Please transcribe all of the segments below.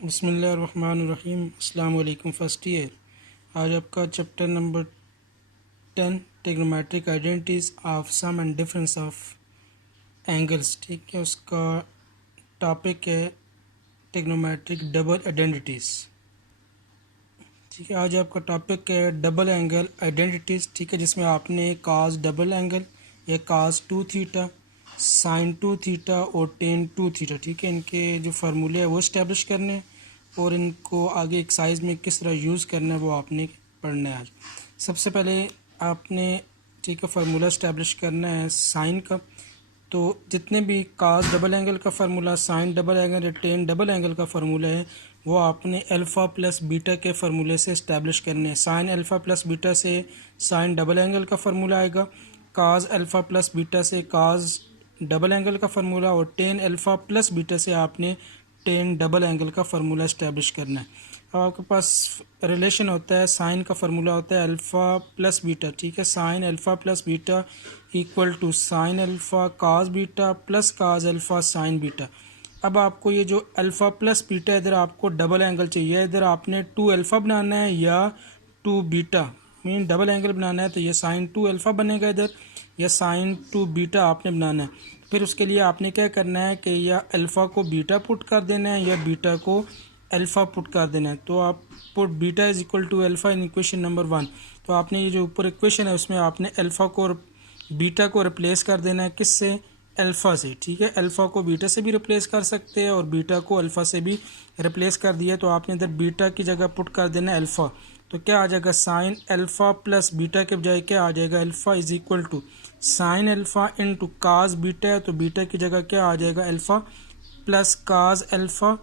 बिस्मिल्लाहिर्रहमानिर्रहीम। अस्सलाम वालेकुम फर्स्ट ईयर। आज आपका chapter number 10 trigonometric identities of sum and difference of angles, ठीक है। उसका टॉपिक है ट्रिग्नोमेट्रिक डबल आइडेंटिटीज़, ठीक है। आज आपका टॉपिक है डबल एंगल आइडेंटिटीज़, ठीक है, जिसमें आपने काज डबल एंगल या काज 2 थीटा, साइन 2 थीटा और टेन 2 थीटा, ठीक है, इनके जो फार्मूले हैं वो इस्टेब्लिश करने हैं और इनको आगे एक्सरसाइज में किस तरह यूज़ करना है वो आपने पढ़ना है। आज सबसे पहले आपने, ठीक है, फार्मूला इस्टेब्लिश करना है साइन का। तो जितने भी काज डबल एंगल का फार्मूला, साइन डबल एंगल या टेन डबल एंगल का फार्मूला है वो आपने अल्फ़ा प्लस बीटा के फार्मूले से इस्टेब्लिश करने हैं। साइन अल्फ़ा प्लस बीटा से साइन डबल एंगल का फार्मूला आएगा, काज अल्फ़ा प्लस बीटा से काज डबल एंगल का फार्मूला, और टेन अल्फ़ा प्लस बीटा से आपने टेन डबल एंगल का फार्मूला इस्टेब्लिश करना है। अब आपके पास रिलेशन होता है, साइन का फार्मूला होता है अल्फ़ा प्लस बीटा, ठीक है। Sine alpha plus beta equal to sine alpha cos beta plus cos alpha sine beta. अब आपको ये जो अल्फ़ा प्लस बीटा, इधर आपको डबल एंगल चाहिए, इधर आपने 2 अल्फ़ा बनाना है या 2 बीटा, मीन डबल एंगल बनाना है, तो ये साइन 2 अल्फ़ा बनेगा इधर, या साइन 2 बीटा आपने बनाना है। फिर उसके लिए आपने क्या करना है कि या अल्फ़ा को बीटा पुट कर देना है या बीटा को अल्फ़ा पुट कर देना है। तो आप put beta is equal to alpha in equation number 1। तो आपने ये जो ऊपर इक्वेशन है उसमें आपने अल्फ़ा को और बीटा को रिप्लेस कर देना है, किससे? अल्फ़ा से, ठीक है। अल्फ़ा को बीटा से भी रिप्लेस कर सकते हैं और बीटा को अल्फ़ा से भी रिप्लेस कर दिया, तो आपने इधर बीटा की जगह पुट कर देना है अल्फ़ा। तो क्या आ जाएगा? साइन अल्फ़ा प्लस बीटा के बजाय क्या आ जाएगा? Alpha is equal to sine alpha into cos beta है, तो बीटा की जगह क्या आ जाएगा? Alpha plus cos alpha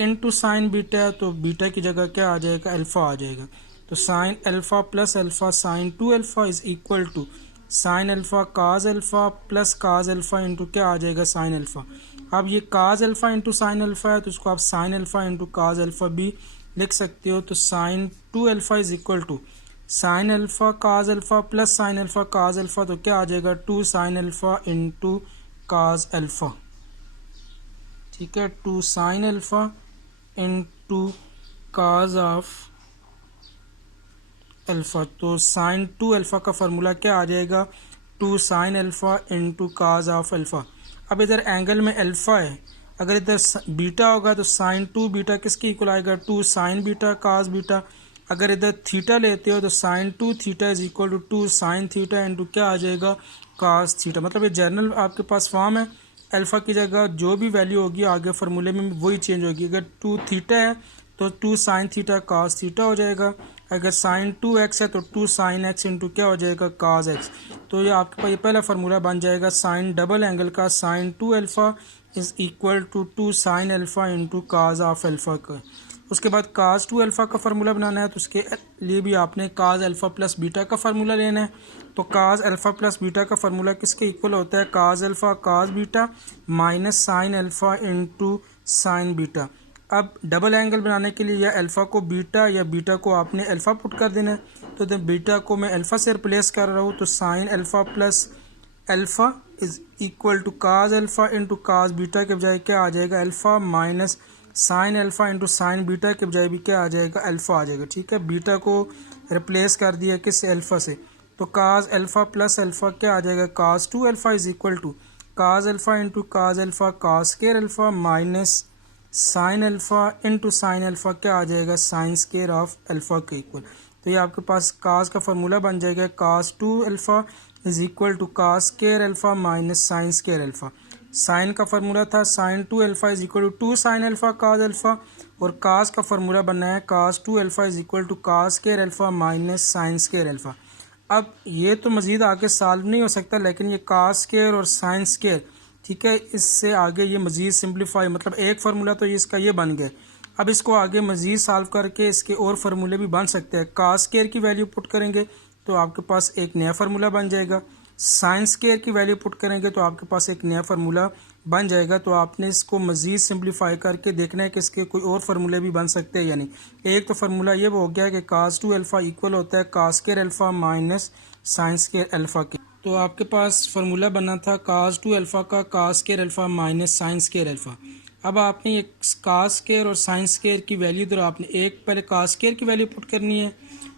into sine beta है, तो बीटा की जगह क्या आ जाएगा? अल्फ़ा आ जाएगा। तो sine alpha plus alpha sine 2 alpha is equal to sine alpha cos alpha plus cos alpha into क्या आ जाएगा? Sine alpha. अब ये cos alpha into sine alpha है, तो इसको आप sine alpha into cos alpha भी लिख सकते हो। तो sine 2 alpha is equal to sine alpha cos alpha plus sine alpha cos alpha, तो क्या आ जाएगा? 2 sine alpha into cos alpha, ठीक है। 2 sine alpha into cos of alpha. तो साइन 2 अल्फ़ा का फार्मूला क्या आ जाएगा? 2 sine alpha into cos of alpha. अब इधर एंगल में अल्फ़ा है, अगर इधर बीटा होगा तो साइन 2 बीटा किसके इक्वल आएगा? 2 साइन बीटा काज बीटा। अगर इधर थीटा लेते हो तो sine 2 theta is equal to 2 sine theta into क्या आ जाएगा? Cos theta. मतलब ये जनरल आपके पास फॉर्म है, अल्फ़ा की जगह जो भी वैल्यू होगी आगे फार्मूले में वही चेंज होगी। अगर 2 थीटा है तो 2 साइन थीटा काज थीटा हो जाएगा, अगर साइन 2x है तो 2 साइन एक्स इंटू क्या हो जाएगा? Cos x. तो ये आपके पास ये पहला फार्मूला बन जाएगा साइन डबल एंगल का, sine 2 alpha is equal to 2 sine alpha into cos of alpha का। उसके बाद काज 2 अल्फ़ा का फार्मूला बनाना है, तो उसके लिए भी आपने काज अल्फ़ा प्लस बीटा का फार्मूला लेना है। तो काज अल्फ़ा प्लस बीटा का फार्मूला किसके इक्वल होता है? काज alpha cos beta minus sine alpha into sine beta. अब डबल एंगल बनाने के लिए या अल्फ़ा को बीटा या बीटा को आपने अल्फ़ा पुट कर देना है। तो बीटा को मैं अल्फ़ा से रिप्लेस कर रहा हूँ, तो sine alpha plus alpha is equal to cos alpha into cos beta के बजाय क्या आ जाएगा? Alpha minus sine alpha into sine beta के बजाय भी क्या आ जाएगा? अल्फ़ा आ जाएगा, ठीक है। बीटा को रिप्लेस कर दिया किस? अल्फ़ा से। तो काज अल्फ़ा प्लस अल्फ़ा क्या आ जाएगा? Cos 2 alpha is equal to cos alpha into cos alpha cos square alpha minus sine alpha into sine alpha क्या आ जाएगा? साइन स्केयर ऑफ अल्फ़ा के इक्वल। तो ये आपके पास काज का फार्मूला बन जाएगा, cos 2 alpha is equal to cos square alpha minus sine square alpha. Sine का फार्मूला था sine 2 alpha is equal to 2 sine alpha cos alpha, और काज का फार्मूला बनना है cos 2 alpha is equal to cos square alpha minus sine square alpha. अब ये तो मज़ीद आगे सॉल्व नहीं हो सकता, लेकिन ये काज स्केयर और साइन स्केयर, ठीक है, इससे आगे ये मज़ीद सिंप्लीफाई, मतलब एक फार्मूला तो ये इसका ये बन गया। अब इसको आगे मज़ीद सॉल्व करके इसके और फार्मूले भी बन सकते हैं। काज स्केयर की वैल्यू पुट करेंगे तो आपके पास एक नया फार्मूला बन जाएगा, साइन स्केयर की वैल्यू पुट करेंगे तो आपके पास एक नया फार्मूला बन जाएगा। तो आपने इसको मज़ीद सिंप्लीफाई करके देखना है कि इसके कोई और फार्मूले भी बन सकते हैं या नहीं। एक तो फार्मूला ये हो गया कि काज 2 अल्फ़ा इक्वल होता है cos square alpha minus sine square alpha के। तो आपके पास फार्मूला बना था काज 2 अल्फ़ा का cos square alpha minus sine square alpha. अब आपने ये कास स्क्वायर और साइन स्क्वायर की वैल्यू इधर आपने एक पहले कास स्क्वायर की वैल्यू पुट करनी है,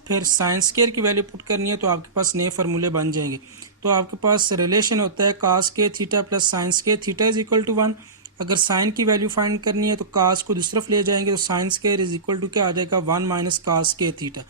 फिर साइन स्क्वायर की वैल्यू पुट करनी है, तो आपके पास नए फार्मूले बन जाएंगे। तो आपके पास रिलेशन होता है cos square theta plus sine square theta is equal to 1। अगर साइन की वैल्यू फाइंड करनी है तो कास को दूसरी तरफ ले जाएंगे, तो sine square is equal to क्या आ जाएगा 1 माइनस कास स्क्वायर थीटा।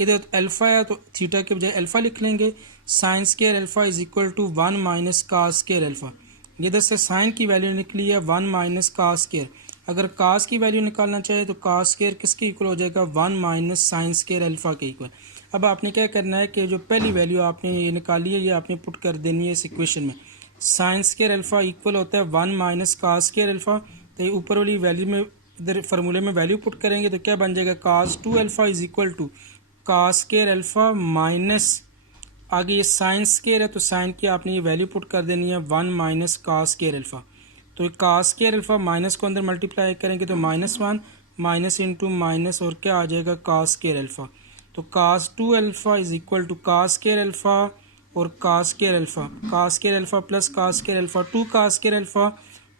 इधर अल्फा है तो थीटा के बजाय अल्फा लिख लेंगे। Sine square alpha is equal to 1 minus cos square alpha. इधर से साइन की वैल्यू निकली है 1 माइनस कास स्क्वायर। अगर कास की वैल्यू निकालना चाहे तो कास स्क्वायर किसके इक्वल हो जाएगा 1 माइनस साइन स्क्वायर अल्फा के इक्वल। अब आपने क्या करना है कि जो पहली वैल्यू आपने ये निकाली है ये आपने पुट कर देनी है इस इक्वेशन में। साइन स्क्वायर अल्फा इक्वल होता है 1 माइनस कास स्क्वायर अल्फा। तो ये ऊपर वाली वैल्यू में इधर फार्मूले में वैल्यू पुट करेंगे तो क्या बन जाएगा cos 2 alpha is equal to cos square alpha minus आगे ये साइन स्क्वायर है तो साइन की आपने ये वैल्यू पुट कर देनी है 1 माइनस कास स्क्वायर अल्फा। तो कास स्क्वायर अल्फा माइनस को अंदर मल्टीप्लाई करेंगे तो -1 माइनस इंटू माइनस और क्या आ जाएगा कास स्क्वायर अल्फा। तो cos 2 alpha is equal to cos square alpha और cos square alpha plus cos square alpha 2 cos square alpha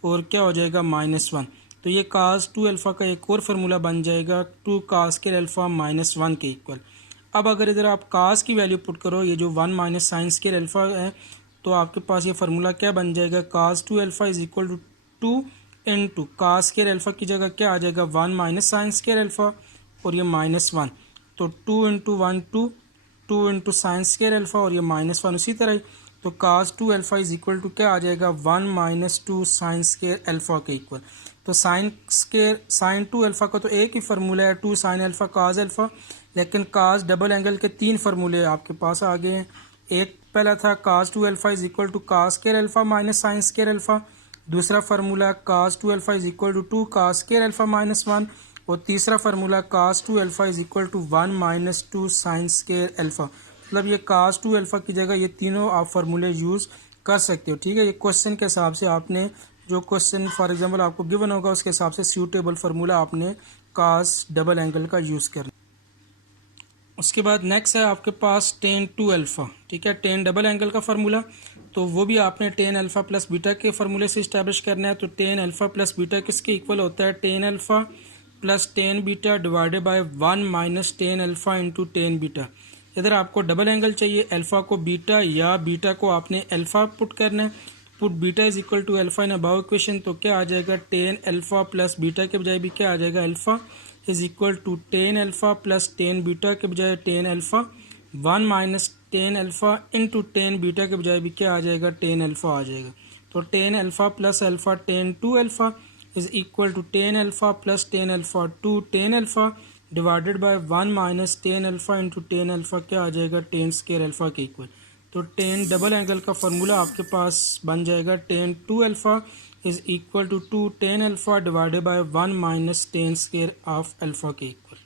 और क्या हो जाएगा -1। तो ये कास 2 अल्फा का एक और फार्मूला बन जाएगा 2 कास स्क्वायर अल्फा -1 के इक्वल। अब अगर इधर आप कास की वैल्यू पुट करो ये जो 1 माइनस साइन स्क्वायर अल्फा है तो आपके पास ये फार्मूला क्या बन जाएगा cos 2 alpha is equal to 2 into cos square alpha की जगह क्या आ जाएगा 1 माइनस साइन स्क्वायर अल्फा और ये -1। तो 2 into 1 2 into sine square alpha और ये -1 उसी तरह ही। तो cos 2 alpha is equal to क्या आ जाएगा 1 माइनस 2 साइन स्क्वायर अल्फा के इक्वल। तो साइन 2 अल्फा का तो एक ही फार्मूला है 2 साइन अल्फा कास अल्फा, लेकिन कास डबल एंगल के 3 फार्मूले आपके पास आ गए हैं। एक पहला था cos 2 alpha is equal to cos square alpha minus sine square alpha, दूसरा formula cos 2 alpha is equal to 2 cos square alpha -1 और तीसरा formula cos 2 alpha is equal to 1 minus 2 sine square alpha. मतलब ये कास 2 alpha की जगह ये तीनों आप फार्मूले यूज़ कर सकते हो। ठीक है, ये क्वेश्चन के हिसाब से आपने जो क्वेश्चन फॉर एग्जांपल आपको गिवन होगा उसके हिसाब से सूटेबल फार्मूला आपने कास डबल एंगल का यूज़ करना। उसके बाद नेक्स्ट है आपके पास tan 2 अल्फा। ठीक है, tan डबल एंगल का फार्मूला तो वो भी आपने tan अल्फा प्लस बीटा के फार्मूले से इस्टेब्लिश करना है। तो tan अल्फा प्लस बीटा किसके इक्वल होता है tan alpha plus tan beta divided by 1 minus tan alpha into tan beta. इधर आपको डबल एंगल चाहिए, अल्फा को बीटा या बीटा को आपने अल्फा पुट करना है। Put beta is equal to alpha in above equation तो क्या आ जाएगा tan अल्फा प्लस बीटा के बजाय भी क्या आ जाएगा alpha is equal to tan alpha plus tan beta के बजाय tan alpha 1 minus tan alpha into tan beta के बजाय भी क्या आ जाएगा tan अल्फा आ जाएगा। तो tan alpha plus alpha tan 2 alpha is equal to tan alpha plus tan alpha 2 tan alpha divided by 1 minus tan alpha into tan alpha क्या आ जाएगा tan स्क्वायर अल्फा के इक्वल। तो tan डबल एंगल का formula आपके पास बन जाएगा tan 2 alpha is equal to 2 tan alpha divided by 1 minus tan square of alpha के इक्वल।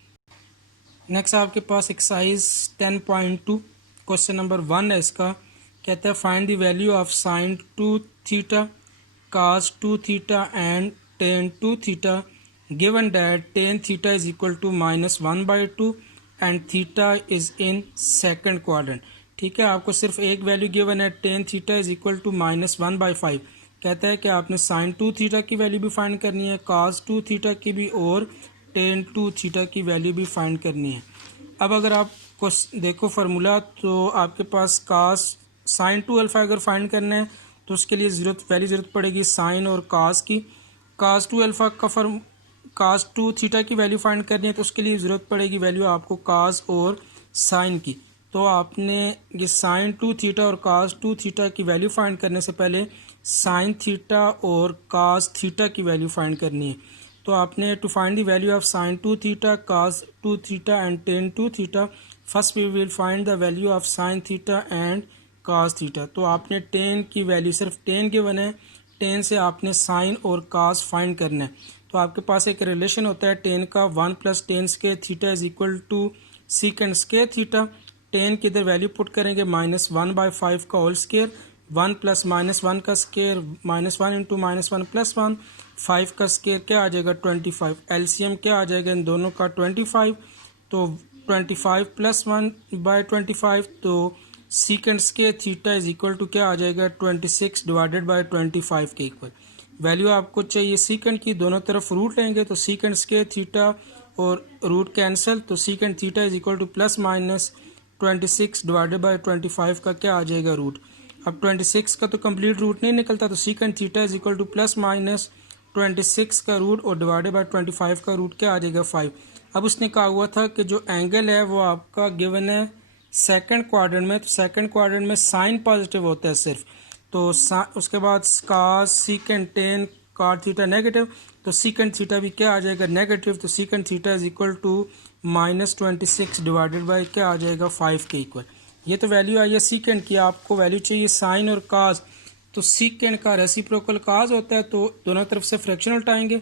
नेक्स्ट आपके पास एक्सरसाइज 10.2 क्वेश्चन नंबर 1 है इसका। कहता है find the value of sine 2 theta cos 2 theta and tan 2 theta given that tan theta is equal to -1/2 and theta is in second quadrant. ठीक है, आपको सिर्फ एक वैल्यू गिवन है tan theta is equal to -1/5। कहता है कि आपने साइन 2 थीटा की वैल्यू भी फाइंड करनी है, कास 2 थीटा की भी और tan 2 थीटा की वैल्यू भी फाइंड करनी है। अब अगर आप देखो फार्मूला तो आपके पास कास साइन 2 अल्फा अगर फाइंड करना है तो उसके लिए जरूरत पड़ेगी साइन और कास की। कास 2 अल्फा का कास 2 थीटा की वैल्यू फाइंड करनी है तो उसके लिए ज़रूरत पड़ेगी वैल्यू आपको कास और साइन की। तो आपने ये साइन 2 थीटा और कास 2 थीटा की वैल्यू फाइंड करने से पहले साइन थीटा और कास थीटा की वैल्यू फाइंड करनी है। तो आपने to find the value of sine 2 theta cos 2 theta and tan 2 theta first we will find the value of sine theta and cos theta. तो आपने tan की value सिर्फ tan गिवन है, tan से आपने साइन और कास फाइंड करना है। तो आपके पास एक रिलेशन होता है tan का 1 plus tan square theta is equal to secant square theta. tan की इधर वैल्यू पुट करेंगे -1/5 का होल स्क्वायर, 1 प्लस -1 का स्क्वायर -1 इंटू -1 प्लस 1, 5 का स्क्वायर क्या आ जाएगा 25। एलसीएम क्या आ जाएगा इन दोनों का 25। तो 25 प्लस 1/25 तो secant square theta is equal to क्या आ जाएगा 26 डिवाइडेड बाय 25 के इक्वल। वैल्यू आपको चाहिए सीकेंड की, दोनों तरफ रूट लेंगे तो सीकेंड स्क्वायर थीटा और रूट कैंसिल, तो secant theta is equal two plus minus 26 divided by 25 का क्या आ जाएगा रूट। अब 26 का तो कंप्लीट रूट नहीं निकलता, तो secant theta is equal two plus minus 26 का रूट और डिवाइडेड बाई 25 का रूट क्या आ जाएगा 5। अब उसने कहा हुआ था कि जो एंगल है वो आपका गिवन है सेकंड क्वाड्रेंट में, तो सेकंड क्वाड्रेंट में साइन पॉजिटिव होता है सिर्फ, तो उसके बाद cos secant tan cot theta negative, तो सीकेंड थीटा भी क्या आ जाएगा नेगेटिव, तो secant theta is equal to -26 divided by क्या आ जाएगा 5 के इक्वल। ये तो वैल्यू आई है सीकेंड की, आपको वैल्यू चाहिए साइन और cos, तो सीकेंड का रेसिप्रोकल cos होता है, तो दोनों तरफ से फ्रैक्शन उल्टाएंगे,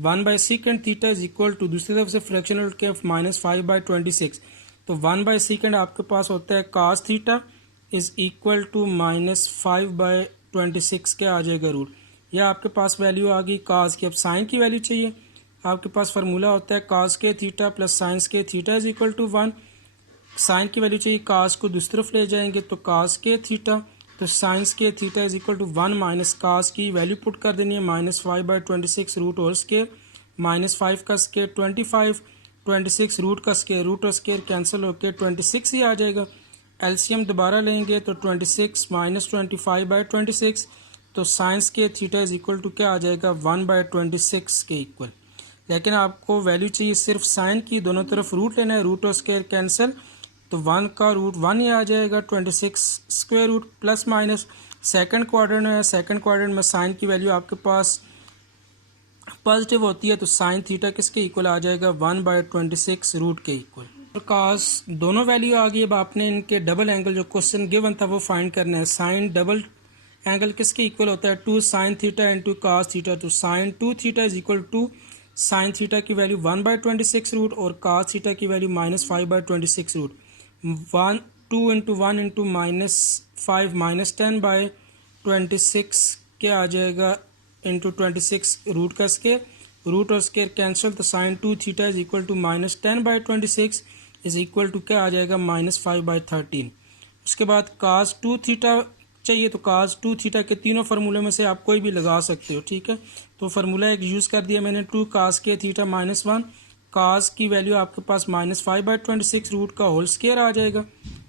1 by secant theta is equal to दूसरी तरफ से फ्रैक्शन उल्ट के -5/26, तो 1 बाई सीकेंड आपके पास होता है cos theta is equal to -5/26 के आ जाएगा रूट। यह आपके पास वैल्यू आ गई cos की। अब साइन की वैल्यू चाहिए, आपके पास फार्मूला होता है cos के थीटा प्लस साइंस के theta is equal to 1। Sine की वैल्यू चाहिए, cos को दूसरी तरफ ले जाएंगे तो cos के थीटा, तो साइंस के theta is equal to 1 minus cos की वैल्यू पुट कर देनी है -5/26 रूट होल स्केयर, -5 का स्केयर 25, 26 रूट का स्केयर, रूट और स्केयर कैंसिल होकर 26 ही आ जाएगा। एलसीएम दोबारा लेंगे तो 26 माइनस 25/26, तो साइंस के थीटा इज इक्वल टू क्या आ जाएगा 1/26 के इक्वल। लेकिन आपको वैल्यू चाहिए सिर्फ साइन की, दोनों तरफ रूट लेना है, रूट और स्क्वायर कैंसिल, तो 1 का रूट 1 ही आ जाएगा, 26 square root plus minus second quadrant है, सेकंड क्वाड्रेंट में साइन की वैल्यू आपके पास पॉजिटिव होती है, तो साइन थीटा किसके इक्वल आ जाएगा 1/26 रूट के इक्वल। और cos दोनों वैल्यू आ गई। अब आपने इनके डबल एंगल जो क्वेश्चन गिवन था वो फाइंड करना है। साइन डबल एंगल किसके इक्वल होता है 2 sin theta into cos theta, तो sine 2 theta is equal to sine theta की वैल्यू 1/26 रूट और cos थीटा की वैल्यू -5/26 रूट, 2 इंटू 1 इंटू -5 -10/26 क्या आ जाएगा इंटू 26 रूट का स्केयर, रूट और स्केयर कैंसिल, तो sine 2 theta is equal to -10/26 is equal to क्या आ जाएगा -5/13। उसके बाद cos 2 थीटा चाहिए, तो cos 2 थीटा के तीनों फार्मूले में से आप कोई भी लगा सकते हो, ठीक है। तो फार्मूला एक यूज़ कर दिया मैंने 2 cos के थीटा -1, cos की वैल्यू आपके पास -5/26 रूट का होल स्केयर आ जाएगा,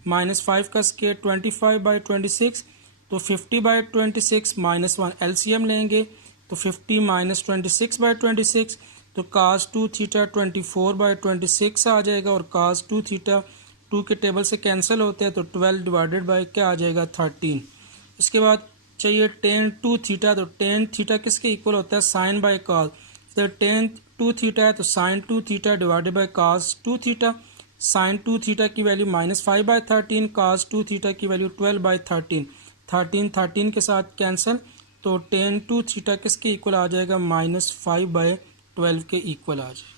-5 का स्केयर 25/26, तो 50/26 -1 एलसीएम लेंगे तो 50 माइनस 26/26, तो cos 2 थीटा 24/26 आ जाएगा और cos 2 थीटा 2 के टेबल से कैंसिल होते हैं, तो 12 डिवाइडेड बाई क्या आ जाएगा 13। इसके बाद चाहिए tan 2 थीटा, तो tan थीटा किसके इक्वल होता है साइन बाय cos, तो tan 2 थीटा है तो sine 2 theta divided by cos 2 theta, sine 2 theta की वैल्यू -5/13, cos 2 थीटा की वैल्यू 12/13, 13 के साथ कैंसिल, तो tan 2 थीटा किसके इक्वल आ जाएगा -5/12 के इक्वल आ जाएगा।